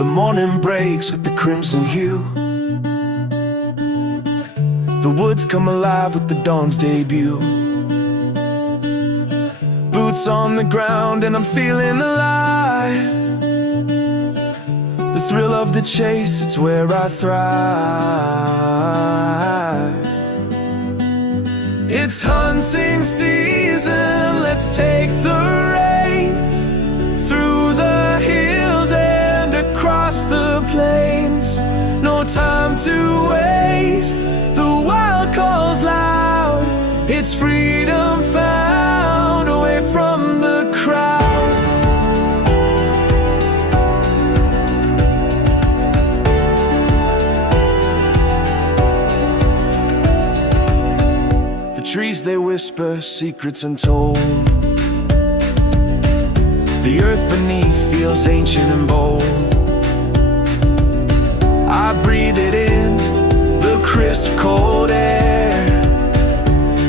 The morning breaks with the crimson hue. The woods come alive with the dawn's debut. Boots on the ground and I'm feeling alive. The thrill of the chase, it's where I thrive. It's hunting season, let's take the race through the hills and across the plains. No time to waste, the wild calls loud. It's freedom found away from the crowd. The trees, they whisper secrets untold. The earth beneath feels ancient and bold. I breathe it in, the crisp cold air.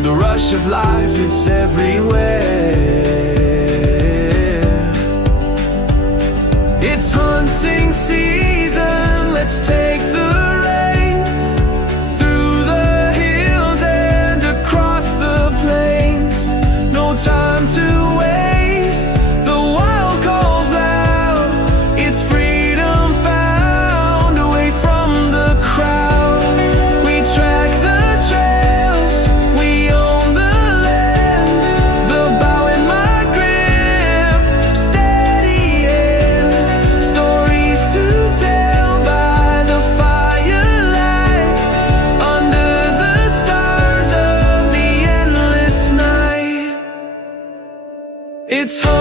The rush of life, it's everywhere. It's hunting season, let's take the reins through the hills and across the plains. No time to waste, the wild calls loud. It's freedom found away from the crowd. We track the trails, we own the land. The bow in my grip, steady hand. Stories to tell by the firelight, under the stars of the endless night. It's hard.